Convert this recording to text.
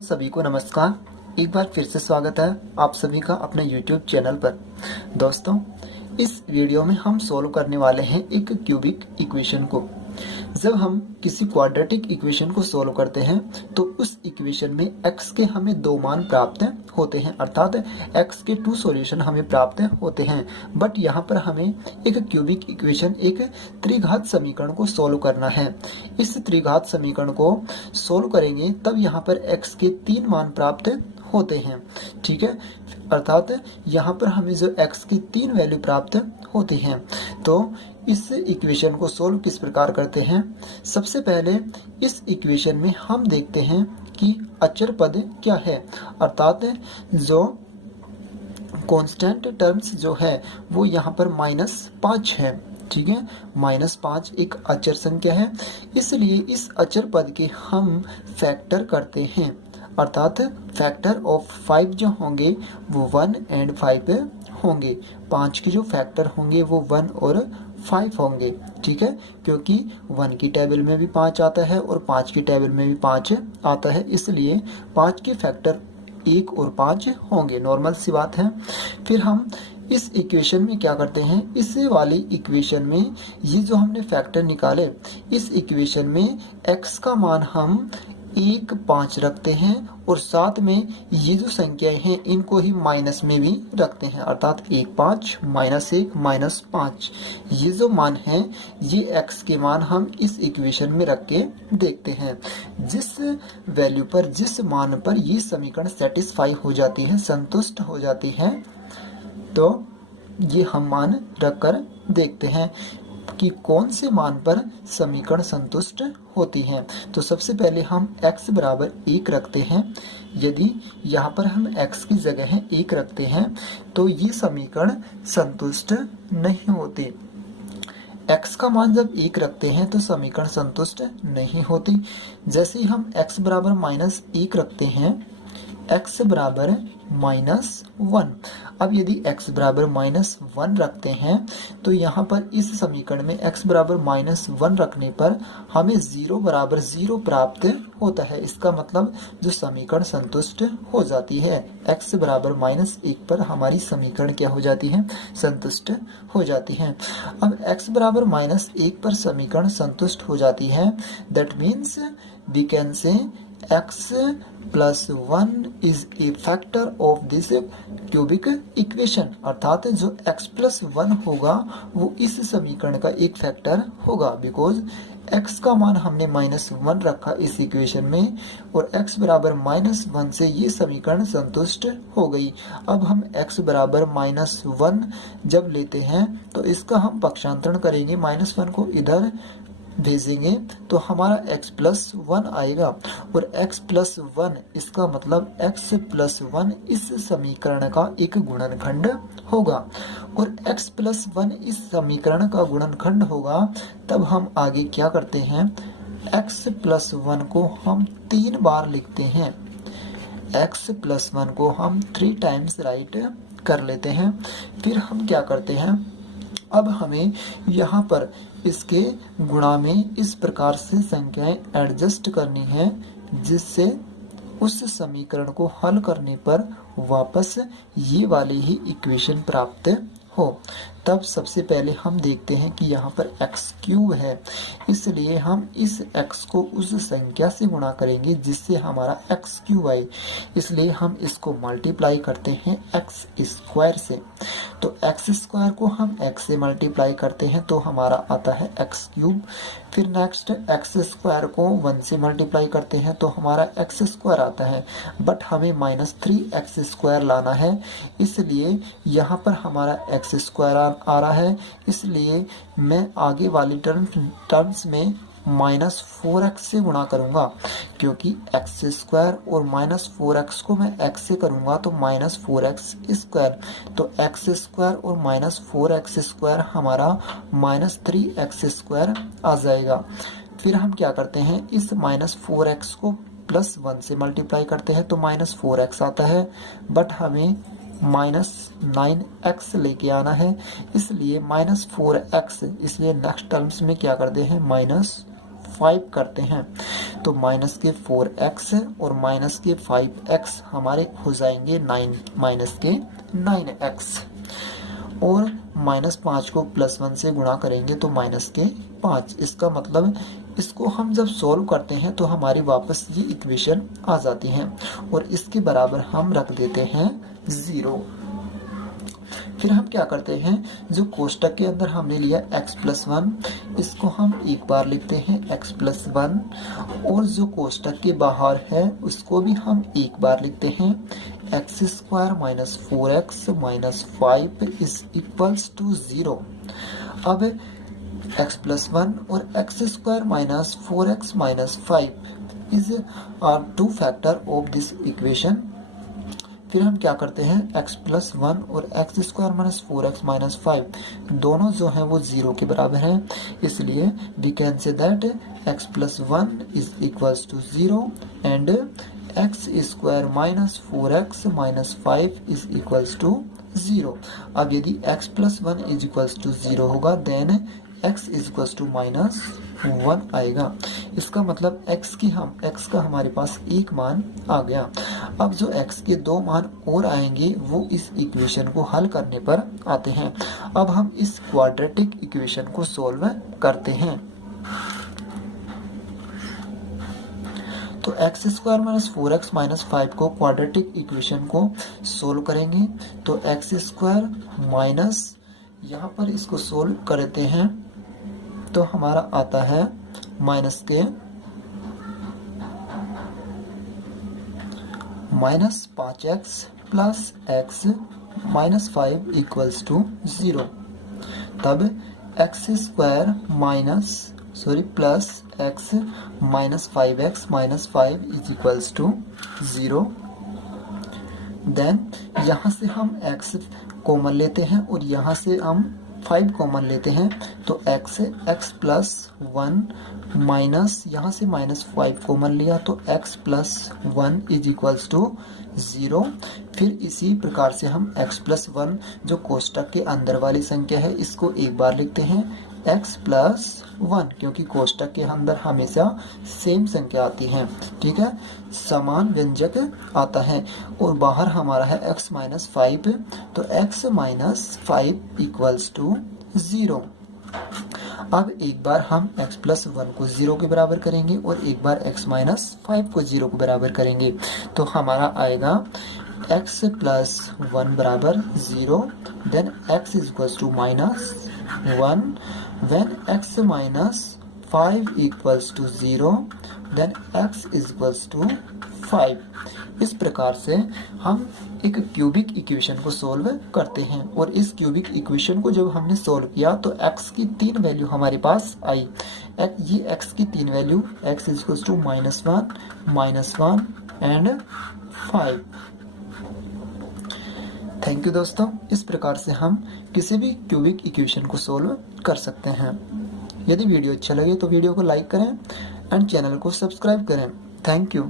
सभी को नमस्कार। एक बार फिर से स्वागत है आप सभी का अपने YouTube चैनल पर। दोस्तों, इस वीडियो में हम सॉल्व करने वाले हैं एक क्यूबिक इक्वेशन को। जब हम किसी क्वाड्रेटिक इक्वेशन को सॉल्व करते हैं तो उस इक्वेशन में x के हमें दो मान प्राप्त होते हैं, अर्थात x के 2 सॉल्यूशन हमें प्राप्त होते हैं। बट यहाँ पर हमें एक क्यूबिक इक्वेशन, एक त्रिघात समीकरण को सॉल्व करना है। इस त्रिघात समीकरण को सॉल्व करेंगे तब यहाँ पर x के 3 मान प्राप्त होते हैं, ठीक है। अर्थात यहाँ पर हमें जो x की 3 वैल्यू प्राप्त होती हैं। तो इस इक्वेशन को सॉल्व किस प्रकार करते हैं। सबसे पहले इस इक्वेशन में हम देखते हैं कि अचर पद क्या है, अर्थात जो कांस्टेंट टर्म्स जो है वो यहाँ पर -5 है, ठीक है। -5 एक अचर संख्या है, इसलिए इस अचर पद के हम फैक्टर करते हैं, अर्थात फैक्टर ऑफ 5 जो होंगे वो 1 और 5 होंगे। 5 के जो फैक्टर होंगे वो 1 और 5 होंगे, ठीक है। क्योंकि 1 की टेबल में भी 5 आता है और 5 की टेबल में भी 5 आता है, इसलिए 5 के फैक्टर 1 और 5 होंगे, नॉर्मल सी बात है। फिर हम इस इक्वेशन में क्या करते हैं, इस वाली इक्वेशन में ये जो हमने फैक्टर निकाले, इस इक्वेशन में x का मान हम 1, 5 रखते हैं और साथ में ये जो संख्याएं हैं इनको ही माइनस में भी रखते हैं, अर्थात 1, 5, -1, -5। ये जो मान हैं ये x के मान हम इस इक्वेशन में रख के देखते हैं। जिस वैल्यू पर, जिस मान पर ये समीकरण सेटिस्फाई हो जाती है, संतुष्ट हो जाती है, तो ये हम मान रखकर देखते हैं कि कौन से मान पर समीकरण संतुष्ट होती है। तो सबसे पहले हम x बराबर 1 रखते हैं। यदि यहाँ पर हम x की जगह 1 रखते हैं तो ये समीकरण संतुष्ट नहीं होती। x का मान जब 1 रखते हैं तो समीकरण संतुष्ट नहीं होती। जैसे ही हम x बराबर -1 रखते हैं, x बराबर -1। अब यदि x बराबर -1 रखते हैं तो यहाँ पर इस समीकरण में x बराबर -1 रखने पर हमें 0 बराबर 0 प्राप्त होता है। इसका मतलब जो समीकरण संतुष्ट हो जाती है, x बराबर -1 पर हमारी समीकरण क्या हो जाती है, संतुष्ट हो जाती है। अब x बराबर -1 पर समीकरण संतुष्ट हो जाती है, that means we can say x + 1 is a factor of this cubic equation, अर्थात जो x + 1 होगा वो इस समीकरण का एक फैक्टर होगा, बिकॉज x का मान हमने -1 रखा इस इक्वेशन में और x बराबर -1 से ये समीकरण संतुष्ट हो गई। अब हम x बराबर -1 जब लेते हैं तो इसका हम पक्षांतरण करेंगे, -1 को इधर भेजेंगे तो हमारा x + 1 आएगा और x + 1 इसका मतलब x + 1 इस समीकरण का एक गुणनखंड होगा और x + 1 इस समीकरण का गुणनखंड होगा। तब हम आगे क्या करते हैं, x + 1 को हम 3 बार लिखते हैं, x + 1 को हम 3 टाइम्स राइट कर लेते हैं। फिर हम क्या करते हैं, अब हमें यहाँ पर इसके गुणा में इस प्रकार से संख्याएं एडजस्ट करनी है जिससे उस समीकरण को हल करने पर वापस ये वाली ही इक्वेशन प्राप्त हो। तब सबसे पहले हम देखते हैं कि यहाँ पर x³ है, इसलिए हम इस x को उस संख्या से गुणा करेंगे जिससे हमारा x³ आए, इसलिए हम इसको मल्टीप्लाई करते हैं x² से। तो x² को हम x से मल्टीप्लाई करते हैं तो हमारा आता है x³। फिर नेक्स्ट x² को 1 से मल्टीप्लाई करते हैं तो हमारा x² आता है, बट हमें -3x² लाना है, इसलिए यहाँ पर हमारा x² आ रहा है। इसलिए मैं आगे वाली टर्म्स में -4x से गुणा करूंगा, क्योंकि x² और -4x को मैं x से करूंगा तो -4x², तो x² और -4x² हमारा -3x² आ जाएगा। फिर हम क्या करते हैं, इस -4x को +1 से मल्टीप्लाई करते हैं तो -4x आता है, बट हमें -9x लेके आना है, इसलिए -4x, इसलिए नेक्स्ट टर्म्स में क्या करते हैं, 5 करते हैं तो माइनस के 4x और माइनस के 5x हमारे हो जाएंगे 9 माइनस के 9x, और -5 को +1 से गुणा करेंगे तो माइनस के 5। इसका मतलब इसको हम जब सॉल्व करते हैं तो हमारी वापस ये इक्वेशन आ जाती है और इसके बराबर हम रख देते हैं 0। फिर हम क्या करते हैं, जो कोष्टक के अंदर हमने लिया x+1, इसको हम एक बार लिखते हैं x+1, और जो कोष्टक के बाहर है उसको भी हम एक बार लिखते हैं x² - 4x - 5 = 0। अब x+1 और x² - 4x - 5 are two factor of this equation। फिर हम क्या करते हैं, x+1 और x² - 4x - 5 दोनों जो हैं वो 0 के बराबर हैं, इसलिए we can say that x+1 is equals to 0 and x² - 4x - 5 is equals to 0। अब यदि x+1 is equals to 0 होगा then x is equals to -1 आएगा। इसका मतलब x का हमारे पास एक मान आ गया। अब जो x के 2 मान और आएंगे वो इस इक्वेशन को हल करने पर आते हैं। अब हम इस क्वाड्रेटिक इक्वेशन को सॉल्व करते हैं। तो x² - 4x - 5 को क्वाड्रेटिक इक्वेशन को सोल्व करेंगे तो x² माइनस, यहाँ पर इसको सोल्व करते हैं तो हमारा आता है माइनस के -5x plus x -5 equals to 0। तब x² plus x -5x -5 is equals to 0। Then यहाँ से हम x कॉमन लेते हैं और यहाँ से हम 5 कॉमन लेते हैं तो x प्लस 1 माइनस, यहाँ से -5 कॉमन लिया तो x plus 1 is equals to 0। फिर इसी प्रकार से हम x प्लस 1 जो कोष्टक के अंदर वाली संख्या है इसको एक बार लिखते हैं x प्लस 1, क्योंकि कोष्टक के अंदर हमेशा सेम संख्या आती है, ठीक है, समान व्यंजक आता है। और बाहर हमारा है x माइनस 5 तो x माइनस 5 इक्वल्स टू 0। अब एक बार हम x प्लस 1 को 0 के बराबर करेंगे और एक बार x माइनस 5 को 0 के बराबर करेंगे तो हमारा आएगा x प्लस 1 बराबर 0, then x is equals to -1, when x minus 5 equals to 0 then x is equals to 5। इस प्रकार से हम एक क्यूबिक इक्वेशन को सोल्व करते हैं और इस क्यूबिक इक्वेशन को जब हमने सोल्व किया तो x की 3 वैल्यू हमारे पास आई। ये x की 3 value x is equals to -1 and 5। Thank you दोस्तों, इस प्रकार से हम किसी भी क्यूबिक इक्वेशन को सोल्व कर सकते हैं। यदि वीडियो अच्छा लगे तो वीडियो को लाइक करें एंड चैनल को सब्सक्राइब करें। Thank you.